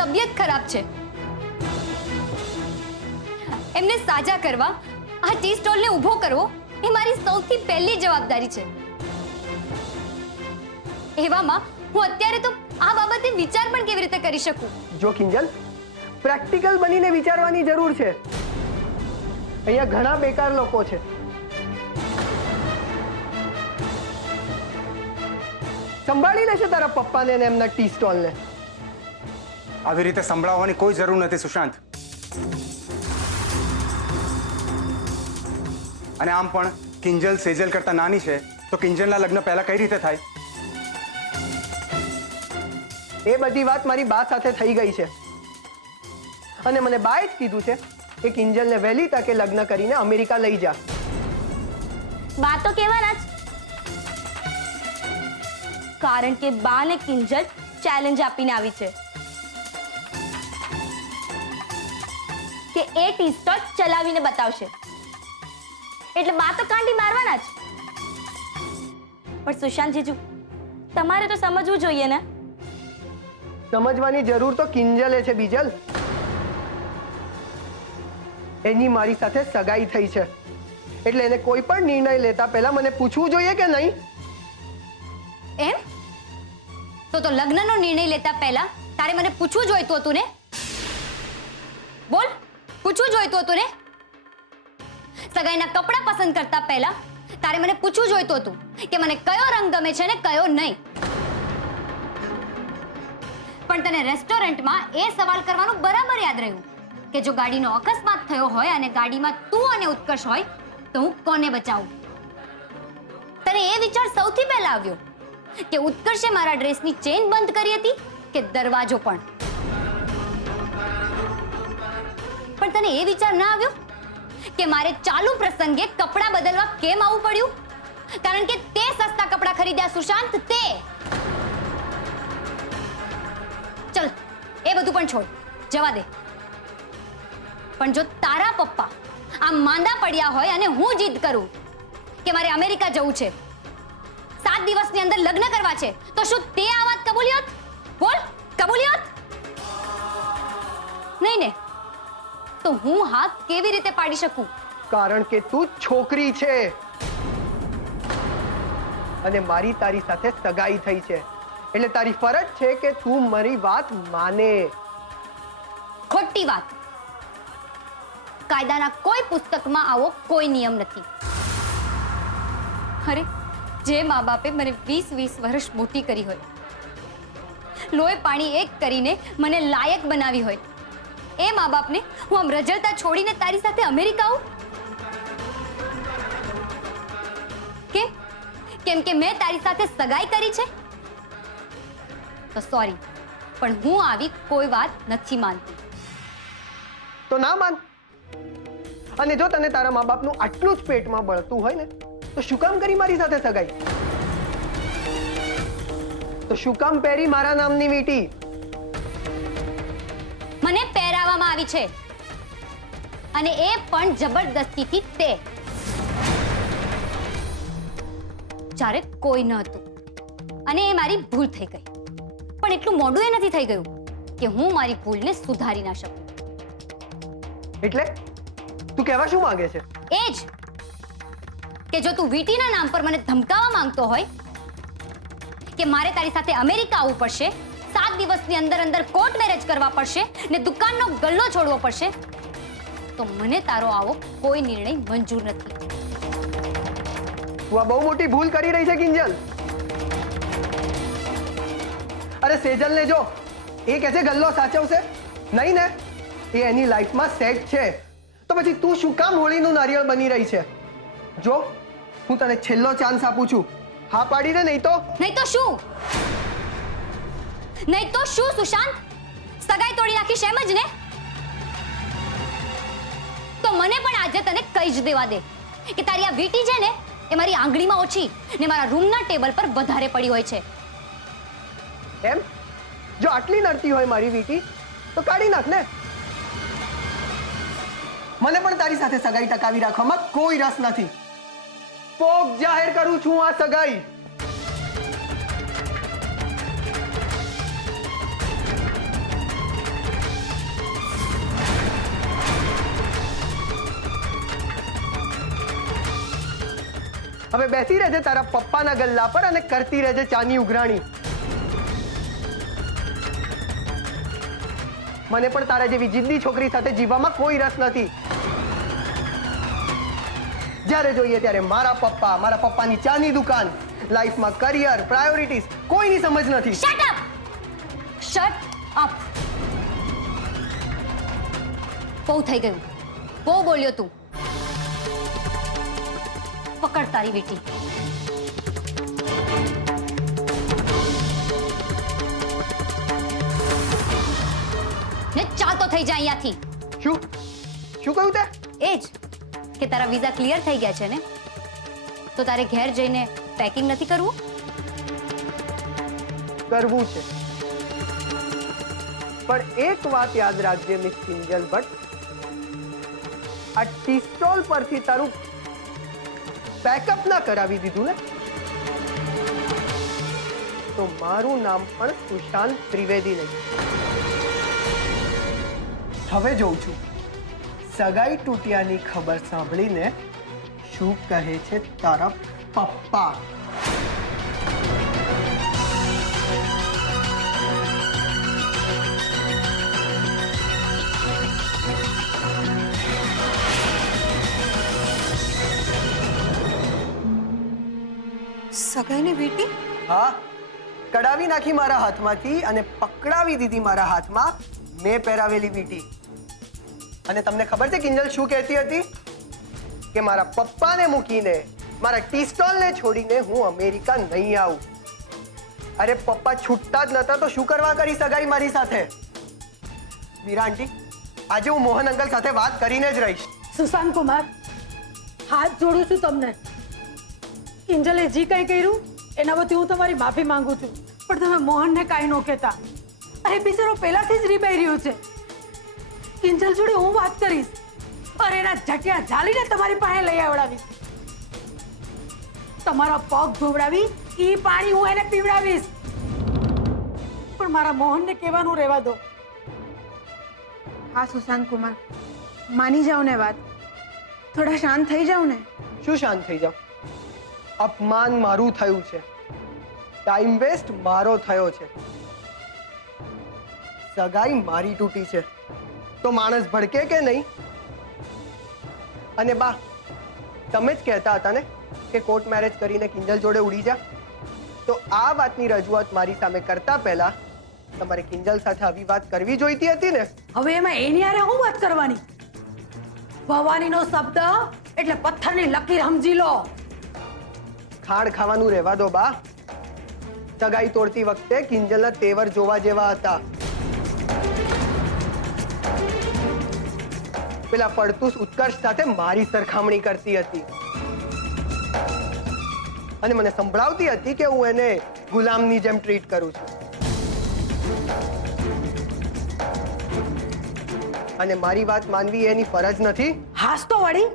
તબિયત ખરાબ છે. એમને સાજા કરવા આ ટી સ્ટોલને ઊભો કરવો એ મારી સૌથી પહેલી જવાબદારી છે. એવામાં હું અત્યારે તો આ બાબતે વિચાર પણ કેવી રીતે કરી શકું? જો કિંજલ, પ્રેક્ટિકલ બનીને વિચારવાની જરૂર છે. અહીંયા ઘણા બેકાર લોકો છે. સંભાળી લેશે તારા પપ્પાને અને એમના ટી સ્ટોલને. આવી રીતે સંભળાવવાની કોઈ જરૂર નથી સુશાંત. અને આમ પણ કિંજલ સેજલ કરતા નાની છે, તો કિંજલના લગ્ન પહેલા કઈ રીતે થાય? એ બધી વાત મારી બા સાથે થઈ ગઈ છે અને મને બાએ જ કીધું છે કે કિંજલને વહેલી તકે લગ્ન કરીને અમેરિકા લઈ જા. બા તો કહેવાના જ, કારણ કે બા ને કિંજલ ચેલેન્જ આપીને આવી છે કે એ ટી સ્ટોલ ચલાવીને બતાવશે. એટલે બા તો કાંડી મારવાના જ. પણ સુશાંત જીજુ, તમારે તો સમજવું જોઈએ ને. સમજવાની જરૂર તો કિંજલે છે બીજલ. એની મારી સાથે સગાઈ થઈ છે, એટલે એને કોઈ પણ નિર્ણય લેતા પહેલા મને પૂછવું જોઈએ કે નહીં? એમ તો લગ્નનો નિર્ણય લેતા પહેલા તારે મને પૂછવું જોઈતું હતું ને? બોલ, પૂછવું જોઈતું હતું ને? સગાઈના કપડાં પસંદ કરતા પહેલા તારે મને પૂછવું જોઈતું હતું કે મને કયો રંગ ગમે છે ને કયો નહીં. પણ તને રેસ્ટોરન્ટમાં એ સવાલ કરવાનું બરાબર યાદ રહ્યું કે જો ગાડીનો અકસ્માત થયો હોય અને ગાડીમાં તું અને ઉત્કર્ષ હોય તો હું કોને બચાવું? તને એ વિચાર સૌથી પહેલા આવ્યો કે ઉત્કર્ષે મારા ડ્રેસની ચેન બંધ કરી હતી કે દરવાજો પણ? પણ તને એ વિચાર ના આવ્યો કે મારે ચાલુ પ્રસંગે કપડાં બદલવા કેમ આવવું પડ્યું? કારણ કે તે સસ્તા કપડાં ખરીદ્યા સુશાંત, તે. ચલ, એ બધું પણ છોડ, જવા દે. પણ જો તારા પપ્પા આમ માંદા પડ્યા હોય અને હું જીદ કરું કે મારે અમેરિકા જવું છે, 7 દિવસની અંદર લગ્ન કરવા છે, તો શું તે આ વાત કબૂલી હોત? બોલ, કબૂલી હોત? નહીં ને? તો હું હાથ કેવી રીતે પાડી શકું? કારણ કે તું છોકરી છે અને મારી તારી સાથે સગાઈ થઈ છે, એટલે તારી ફરજ છે કે તું મારી વાત માને. ખોટી વાત. કાયદાના કોઈ પુસ્તકમાં આવો કોઈ નિયમ નથી. અરે, જે મા બાપે મને 20 વર્ષ મોટી કરી હોય, લોહી પાણી એક કરીને મને લાયક બનાવી હોય, એ મા બાપને હું આમ રજળતા છોડીને તારી સાથે અમેરિકા આવું? કેમ કે મેં તારી સાથે સગાઈ કરી છે? તો સોરી, પણ હું આવી કોઈ વાત નથી માનતી. તો ના માન. અને જો તને તારા મા બાપનું આટલું જ પેટમાં બળતું હોય ને, તો શું કામ કરી મારી સાથે સગાઈ? તો શું કામ પહેરી મારા નામની વીંટી? મને પહેરાવવામાં આવી છે, અને એ પણ જબરદસ્તીથી. તે જ્યારે કોઈ ન હતું, અને એ મારી ભૂલ થઈ ગઈ. પણ એટલું મોડું એ નથી થઈ ગયું કે હું મારી ભૂલને સુધારી ના શકું. એટલે તું કહેવા શું માંગે છે? એ જ કે જો તું વીટીના નામ પર મને ધમકાવવા માંગતો હોય કે મારે તારી સાથે અમેરિકા આવવું પડશે, 7 દિવસની અંદર કોર્ટ મેરેજ કરવા પડશે ને દુકાનનો ગલ્લો છોડવો પડશે, તો મને તારો આવો કોઈ નિર્ણય મંજૂર નથી. તું આ બહુ મોટી ભૂલ કરી રહી છે કિંજલ. અરે સેજલને જો, એ કહે છે ગલ્લો સાચવશે. નહીં ને, એ એની લાઈફમાં સેટ છે, તો પછી તું શું કામ હોળીનું નારિયેળ બની રહી છે? જો, હું તને છેલ્લો ચાન્સ આપું છું. હા પાડી દે, નહીં તો શું? નહીં તો શું સુશાંત? સગાઈ તોડી નાખીશ એમ જ ને? તો મને પણ આજે તને કહી જ દેવા દે કે તારી આ વીટી છે ને, એ મારી આંગળીમાં ઓછી ને મારા રૂમના ટેબલ પર વધારે પડી હોય છે. એમ? જો આટલી નડતી હોય મારી વીટી, તો કાઢી નાખ ને. મને પણ તારી સાથે સગાઈ ટકાવી રાખવામાં કોઈ રસ નથી. પોક જાહેર કરું છું આ સગાઈ. હવે બેસી રહેજે તારા પપ્પાના ગલ્લા પર અને કરતી રહેજે ચાની ઉઘરાણી. મને પણ તારા જેવી જિદ્દી છોકરી સાથે જીવવામાં કોઈ રસ નથી. જ્યારે જોઈએ ત્યારે મારા પપ્પાની ચાની દુકાન, લાઈફમાં કરિયર, પ્રાયોરિટીઝ કોઈની સમજ નથી. Shut up! Shut up! બહુ થઈ ગયું. બહુ બોલ્યો તું. પકડ તારી બેટી. ને ચાલતો થઈ જા અહીંયાથી. શું કહ્યું તે? એ જ કે તારા વિઝા ક્લિયર થઈ ગયા છે ને, તો તારે ઘેર જઈને પેકિંગ નથી કરવું? કરવું છે, પણ એક વાત યાદ રાખજે મિસ કિંજલ ભટ્ટ, આ ટી સ્ટોલ પરથી તારું બેકઅપ ના કરાવી દીધું ને, તો મારું નામ પણ સુશાંત ત્રિવેદી નહીં. હવે જોઉં છું સગાઈ તૂટ્યાની ખબર સાંભળીને શું કહે છે તારા પપ્પા. સગાઈની વીંટી? હા, કડાવી નાખી મારા હાથમાંથી અને પકડાવી દીધી મારા હાથમાં મેં પહેરાવેલી વીંટી. અને તમને ખબર છે કિંજલ શું કહેતી હતી? કે મારા પપ્પાને મૂકીને, મારા ટી સ્ટોલને છોડીને હું અમેરિકા નહીં આવું. અરે પપ્પા છૂટતા જ નતા તો શું કરવા કરી સગાઈ મારી સાથે? મીરા આંટી, આજે હું મોહન અંકલ સાથે વાત કરીને જ રહીશ. સુશાંત કુમાર, હાથ જોડું છું તમને. કિંજલે જી કઈ કર્યું એના વતી હું તમારી માફી માંગુ છું, પણ તમે મોહનને કાંઈ ન કહેતા. અરે બિચારો પહેલાથી જ રીબાઈ રહ્યો છે. કિંજલ જોડે હું વાત કરીશ, અરે એના જટિયા ઝાલીને તમારી પાસે લઈ આવડાવીશ. તમારા પગ ધોવડાવી ઈ પાણી હું એને પીવડાવીશ. પણ મારા મોહનને કહેવાનું રહેવા દો. હા સુશાંત કુમાર, માની જાઓ ને વાત. થોડા શાંત થઈ જાઓ ને. શું શાંત થઈ જાવ? અપમાન મારું થયું છે, ટાઈમ વેસ્ટ મારો થયો છે, સગાઈ મારી તૂટી છે, તો માણસ ભડકે કે નહીં? અને બા, તમે જ કહેતા હતા ને કે કોર્ટ મેરેજ કરીને કિંજલ જોડે ઉડી જા. તો આ વાતની રજૂઆત મારી સામે કરતા પહેલા તમારે કિંજલ સાથે આવી વાત કરવી જોઈતી હતી ને. હવે એમાં એની હારે હું વાત કરવાની? ભવાનીનો શબ્દ એટલે પથ્થરની લકીર સમજી લો. ખાણ ખાવાનું રહેવા દો બા. સગાઈ તોડતી વખતે કિંજલના તેવર જોવા જેવા હતા. પેલા ફડતુસ ઉત્કર્ષ સાથે મારી સરખામણી કરતી હતી અને મને સંભળાવતી હતી કે હું એને ગુલામની જેમ ટ્રીટ કરું છું. અને મારી વાત માનવી એની ફરજ નથી. હાસ તો વળી,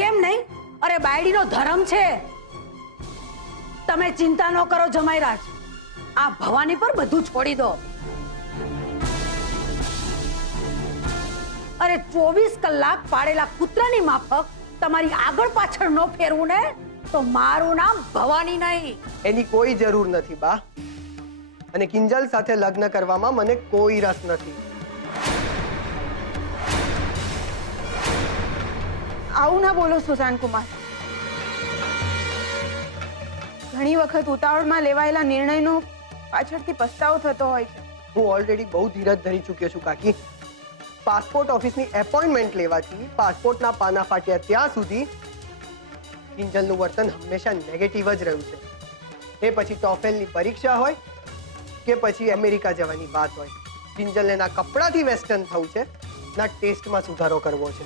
કેમ નહીં? અરે બાયડીનો ધર્મ છે. તમે ચિંતા ન કરો જમાઈરાજ, આ ભવાની પર બધું છોડી દો. અરે 24 કલાક પાડેલા કૂતરાની માફક તમારી આગળ પાછળ ન ફેરવું ને, તો મારું નામ ભવાની નહીં. એની કોઈ જરૂર નથી બા, અને કિંજલ સાથે લગ્ન કરવામાં મને કોઈ રસ નથી. આવું ના બોલો સુશાંત કુમાર. ઘણી વખત ઉતાવળમાં લેવાયેલા નિર્ણયનો પાછળથી પસ્તાવો થતો હોય છે. હું ઓલરેડી બહુ ધીરજ ધરી ચૂક્યો છું કાકી. પાસપોર્ટ ઓફિસની એપોઇન્ટમેન્ટ લેવાથી પાસપોર્ટના પાના ફાટ્યા ત્યાં સુધી કિંજલનું વર્તન હંમેશા નેગેટિવ જ રહ્યું છે. એ પછી ટોફેલની પરીક્ષા હોય કે પછી અમેરિકા જવાની વાત હોય, કિંજલને ના કપડાથી વેસ્ટર્ન થવું છે, ના ટેસ્ટમાં સુધારો કરવો છે.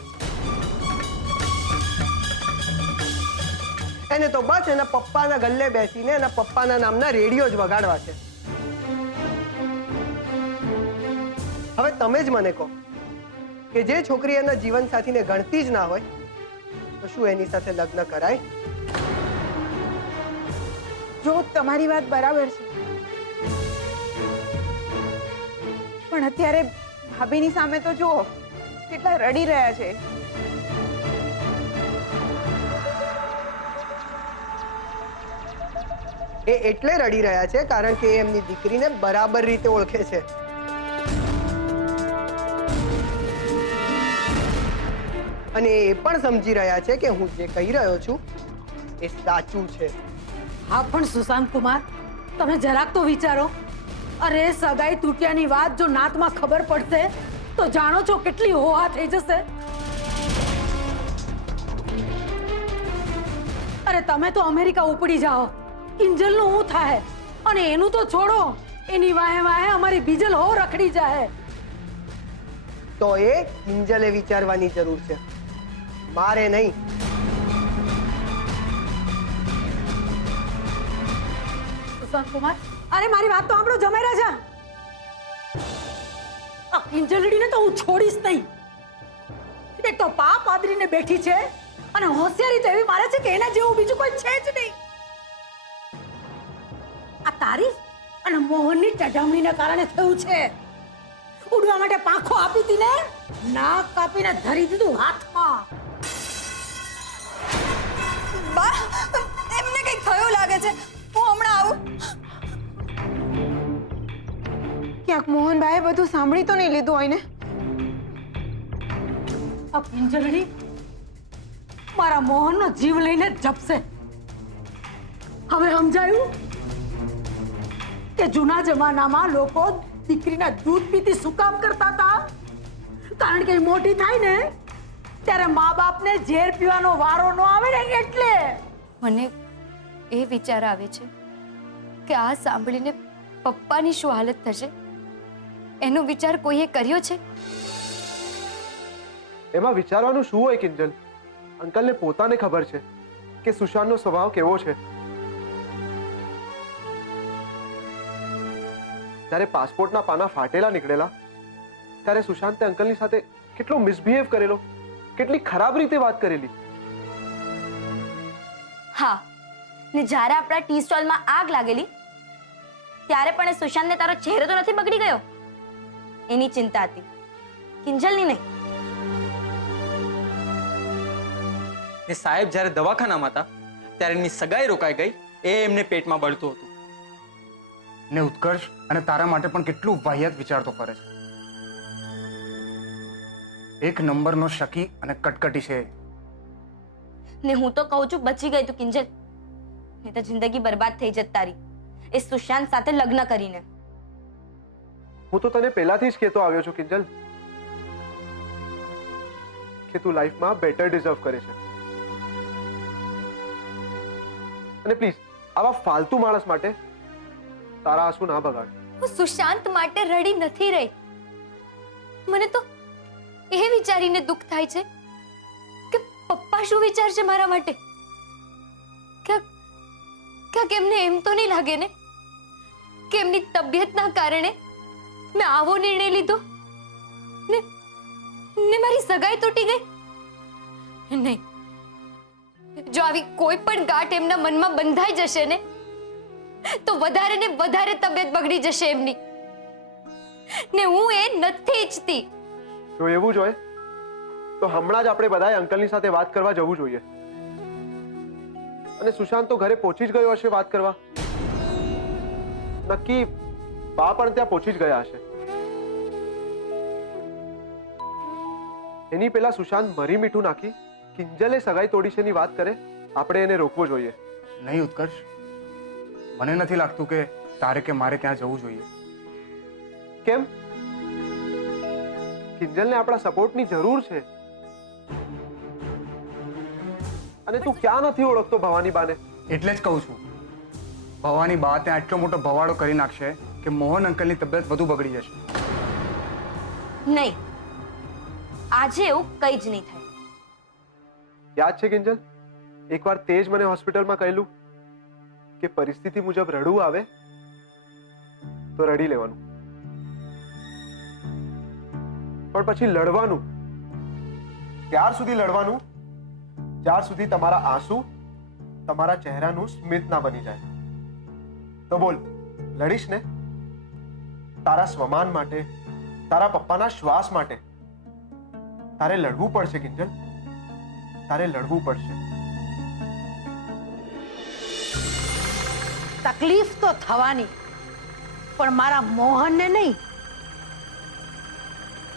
એને તો બસ એના પપ્પાના ગલ્લે બેસીને એના પપ્પાના નામના રેડિયો જ વગાડવા છે. હવે તમે જ મને કહો કે જે છોકરી એના જીવન સાથીને ગણતી જ ના હોય તો શું એની સાથે લગ્ન કરાય? જો તમારી વાત બરાબર છે, પણ અત્યારે ભાભીની સામે તો જુઓ કેટલા રડી રહ્યા છે. એ એટલે રડી રહ્યા છે કારણ કે એ એમની દીકરીને બરાબર રીતે ઓળખે છે. અને એ પણ સમજી રહ્યા છે કે હું જે કહી રહ્યો છું એ સાચું છે. હા પણ સુશાંત કુમાર, તમે જરાક તો વિચારો. અરે સગાઈ તૂટ્યાની વાત જો નાતમાં ખબર પડશે તો જાણો છો કેટલી હોહા થઈ જશે. અરે તમે તો અમેરિકા ઉપડી જાઓ, કિંજલનું શું થાય? અને એનું તો છોડો, એની વાહે વાહે અમારી બીજલ હો રખડી જાય. તો એ કિંજલે વિચારવાની જરૂર છે, મારે નહીં. સુશાંત કુમાર, અરે મારી વાત તો આપણો જમાઈ રાજા. આ કિંજલડીને તો હું છોડીશ નહીં. એક તો પાપ આદરીને બેઠી છે અને હોશિયારી તો એવી મારે છે કે એના જેવું બીજું કોઈ છે જ નહીં. આ તારીફ અને મોહનની ચઢામણીના કારણે થયું છે. ઉડવા માટે પાંખો આપી હતી ને, નાક કાપીને ધરી દીધું હાથમાં. બા, એમને કંઈક થયું લાગે છે. હું હમણાં આવું. ક્યાંક મોહનભાઈએ બધું સાંભળી તો નહીં લીધું હોય ને? આ કિંજલડી મારા મોહનનો જીવ લઈને જ જપશે. હવે સમજાયું કે જૂના જમાનામાં લોકો દીકરીના દૂધ પીતી શું કામ કરતા હતા? કારણ કે એ મોટી થાય ને ત્યારે મા બાપને ઝેર પીવાનો વારો ન આવે ને એટલે. મને એ વિચાર આવે છે કે આ સાંભળીને પપ્પાની શું હાલત થશે, એનો વિચાર કોઈએ કર્યો છે? એમાં વિચારવાનું શું હોય કિંજલ? અંકલને પોતાને ખબર છે કે સુશાંતનો સ્વભાવ કેવો છે. જ્યારે પાસપોર્ટના પાના ફાટેલા નીકળેલા ત્યારે સુશાંતે અંકલની સાથે કેટલો મિસબિહેવ કરેલો, કેટલી ખરાબ રીતે વાત કરેલી. હા, ને જ્યારે આપણા ટી સ્ટોલમાં આગ લાગેલી ત્યારે પણ એ સુશાંતને તારો ચહેરો તો નથી બગડી ગયો? એની ચિંતા હતી, કિંજલની નહીં. ને સાહેબ જ્યારે દવાખાનામાં હતા ત્યારે એમની સગાઈ રોકાઈ ગઈ, એ એમને પેટમાં બળતું હતું. ને ઉત્કર્ષ અને તારા માટે પણ કેટલું વાહિયાત વિચારતો ફરે છે. એક નંબરનો શકી અને કટકટી છે. ને હું તો કહું છું બચી ગઈ તું કિંજલ, નહીં તો જિંદગી બરબાદ થઈ જત તારી એ સુશાંત સાથે લગ્ન કરીને. હું તો તને પહેલાથી જ કહેતો આવ્યો છું કિંજલ કે તું લાઈફમાં બેટર ડિઝર્વ કરે છે. અને પ્લીઝ આવા ફાલતુ માણસ માટે તારા આંસુ ના બગાડ. હું સુશાંત માટે રડી નથી રહી. મને તો એ વિચારીને દુઃખ થાય છે કે પપ્પા શું વિચારશે મારા માટે. ક્યાંક એમને એમ તો નહીં લાગે ને કે એમની તબિયતના કારણે મેં આવો નિર્ણય લીધો ને મારી સગાઈ તૂટી ગઈ? નહીં, જો આવી કોઈ પણ ગાંઠ એમના મનમાં બંધાઈ જશે ને તો વધારે ને વધારે તબિયત બગડી જશે એમની. ને હું એ નથી ઈચ્છતી. જો એવું જ હોય તો હમણાં જ આપણે બધાએ અંકલની સાથે વાત કરવા જવું જોઈએ. અને સુશાંત તો ઘરે પહોંચી જ ગયો હશે વાત કરવા. નક્કી બા પણ ત્યાં પહોંચી જ ગયા હશે. એની પહેલા સુશાંત મરી મીઠું નાખી કિંજલે સગાઈ તોડી છે ની વાત કરે, આપણે એને રોકવો જોઈએ. નહીં ઉત્કર્ષ, મને નથી લાગતું કે તારે કે મારે ત્યાં જવું જોઈએ. કેમ? કિંજલને આપણા સપોર્ટની જરૂર છે. અને તું ક્યાં નથી ઓળખતો ભવાની બાને? એટલે જ કહું છું, ભવાની બા ત્યાં એટલો મોટો ભવાડો કરી નાખશે કે મોહન અંકલની તબિયત વધુ બગડી જશે. નહીં, આજે એવું કંઈ જ નહીં થાય. યાદ છે કિંજલ, એકવાર તે જ મને હોસ્પિટલમાં કહેલું કે પરિસ્થિતિ મુજબ રડવું આવે તો રડી લેવાનું, પણ પછી લડવાનું. ત્યાર સુધી લડવાનું જ્યાર સુધી તમારા આંસુ તમારા ચહેરાનું સ્મિત ના બની જાય. તો બોલ, લડીશ ને? તારા સ્વમાન માટે, તારા પપ્પાના શ્વાસ માટે તારે લડવું પડશે કિંજલ, તારે લડવું પડશે. તકલીફ તો થવાની, પણ મારા મોહનને નહીં,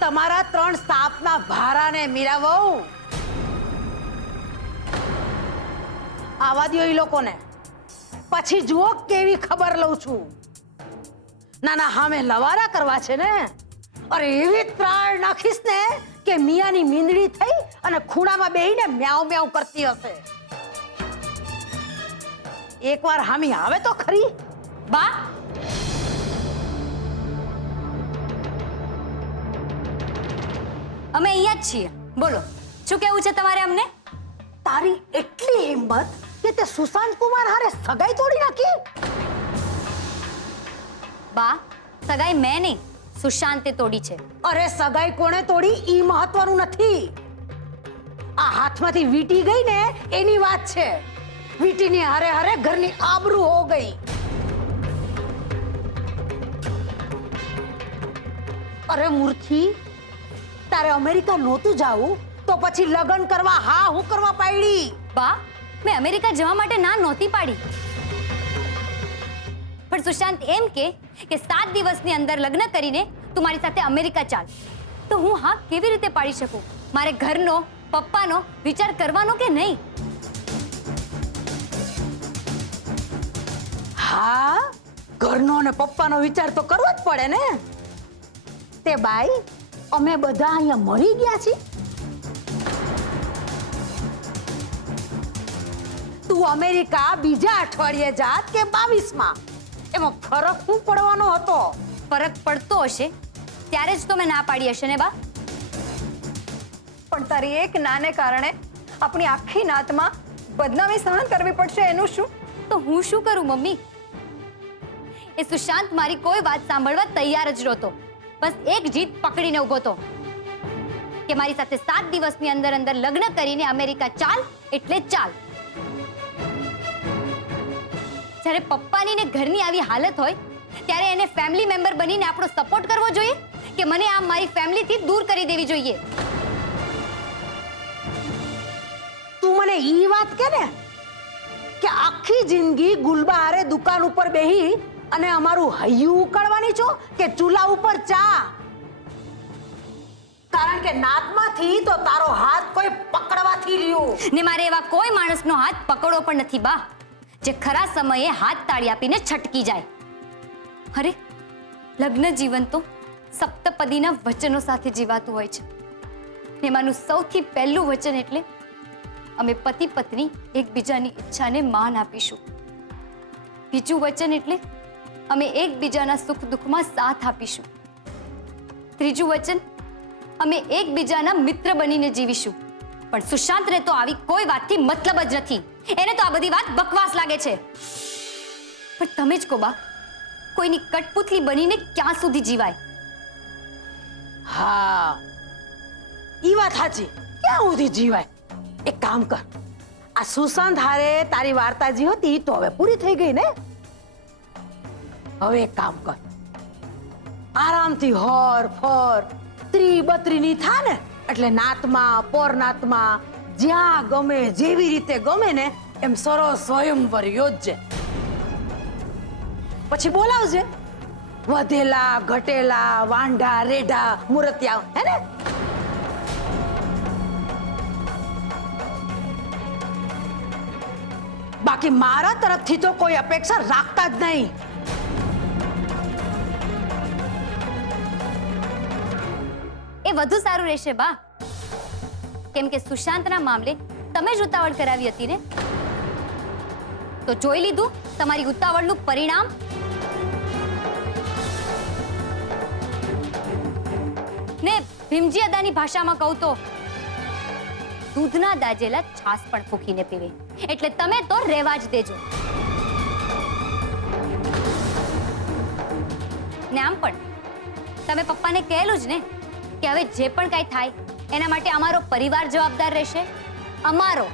તમારા 3 સાપના ભારાને મીરા વહુ. આવા દ્યો એ લોકોને, પછી જુઓ કેવી ખબર લઉં છું. ના હામે લવારા કરવા છે ને, અરે એવી ત્રાળ નાખીશ ને કે મિયાની મીંદડી થઈ અને ખૂણામાં બેહીને મ્યાઉ મ્યાઉ કરતી હશે. એકવાર હામી આવે તો ખરી. બા, અમે અહીંયા જ છીએ. બોલો, શું કેવું છે તમારે અમને? તારી એટલી હિંમત કે તે સુશાંત કુમાર હારે સગાઈ તોડી નાખી. બા, સગાઈ મેં નહીં, સુશાંતે તોડી છે. અરે સગાઈ કોણે તોડી ઈ મહત્વનું નથી, આ હાથમાંથી વીટી ગઈ ને એની વાત છે. વીટીની હારે હારે ઘરની આબરૂ હો ગઈ. અરે મૂર્ખી, તારે અમેરિકા નહોતું જાવું તો પછી લગ્ન કરવા હા હું કરવા પાડી. બા, મેં અમેરિકા જવા માટે ના નહોતી પાડી, પણ સુશાંત એમ કે 7 દિવસની અંદર લગ્ન કરીને તું મારી સાથે અમેરિકા ચાલ. તો હું હા કેવી રીતે પાડી શકું? મારે ઘરનો, પપ્પાનો વિચાર કરવાનો કે નહીં? હા, ઘરનો અને પપ્પાનો વિચાર તો કરવો જ પડે ને. તે બાઈ, અમે બધા અહીંયા મરી ગયા છીએ. તું અમેરિકા બીજા અઠવાડિયે જાત કે 22માં, એમાં ફરક શું પડવાનો હતો? ફરક પડતો હશે ત્યારે જ તો મેં ના પાડી હશે ને બા. પણ તારી એક નાને કારણે આપણી આખી નાતમાં બદનામી સહન કરવી પડશે, એનું શું? તો હું શું કરું મમ્મી? એ સુશાંત મારી કોઈ વાત સાંભળવા તૈયાર જ નહોતો. બસ એક જીત પકડીને ઊભો હતો કે મારી સાથે 7 દિવસની અંદર અંદર લગ્ન કરીને અમેરિકા ચાલ એટલે ચાલ. જ્યારે પપ્પાની ને ઘરની આવી હાલત હોય ત્યારે એને ફેમિલી મેમ્બર બનીને આપણો સપોર્ટ કરવો જોઈએ કે મને આમ મારી ફેમિલીથી દૂર કરી દેવી જોઈએ? તું મને ઈ વાત કે ને કે આખી જિંદગી ગુલબહારે દુકાન ઉપર બેહી અને અમારું હૈયું ઉકાળવાની છો કે ચૂલા ઉપર ચા? કારણ કે નાતમાંથી તો તારો હાથ કોઈ પકડવાથી રહ્યો ને મારે એવા કોઈ માણસનો હાથ પકડવો પણ નથી બા, જે ખરા સમયે હાથ તાળી આપીને છટકી જાય. અરે, લગ્ન જીવન તો સપ્તપદીના વચનો સાથે જીવાતું હોય છે. એમાંનું સૌથી પહેલું વચન એટલે અમે પતિ પત્ની એકબીજાની ઈચ્છાને માન આપીશું. બીજું વચન એટલે અમે એકબીજાના સુખ દુઃખમાં સાથ આપીશું. ત્રીજું વચન અમે એકબીજાના મિત્ર બનીને જીવીશું. પણ સુશાંતને તો આવી કોઈ વાતથી મતલબ જ નથી. એને તો આ બધી વાત બકવાસ લાગે છે. પણ તમે જ કહો બા, કોઈની કઠપુતલી બનીને ક્યાં સુધી જીવાય? હા, ઈ વાત સાચી. ક્યાં સુધી જીવાય? એક કામ કર, આ સુશાંત હારે તારી વાર્તા જે હતી તો હવે પૂરી થઈ ગઈ ને. હવે એક કામ કર, આરામથી હર ફર 32 ની થા ને એટલે નાતમાં પરનાતમાં જ્યાં ગમે જેવી રીતે ગમે ને એમ સરસ સ્વયંવર યોજજે. પછી બોલાવજે વધેલા ઘટેલા વાંઢા રેઢા મુરતિયા, હે ને? બાકી મારા તરફથી તો કોઈ અપેક્ષા રાખતા જ નહીં. એ વધુ સારું રહેશે બા, કેમ કે સુશાંતના મામલે તમે જ ઉતાવળ કરાવી હતી ને, તો જોઈ લીધું તમારી ઉતાવળનું પરિણામ. ને ભીમજી અદાની ભાષામાં કહું તો દૂધના દાજેલા છાસ પણ ફૂંકીને પીવે, એટલે તમે તો રહેવા જ દેજો. ને આમ પણ તમે પપ્પાને કહેલું જ ને કે હવે જે પણ કાંઈ થાય એના માટે અમારો પરિવાર જવાબદાર રહેશે. અમારો,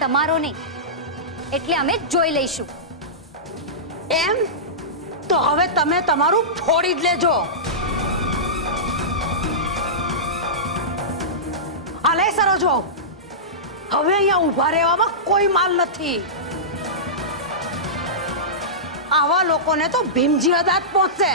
તમારો નહીં. એટલે અમે જોઈ લઈશું. એમ તો હવે તમે તમારું ફોડી જ લેજો. આ લે સરોજો, હવે અહીંયા ઊભા રહેવામાં કોઈ માલ નથી. આવા લોકોને તો ભીમજી દાંત પહોંચશે.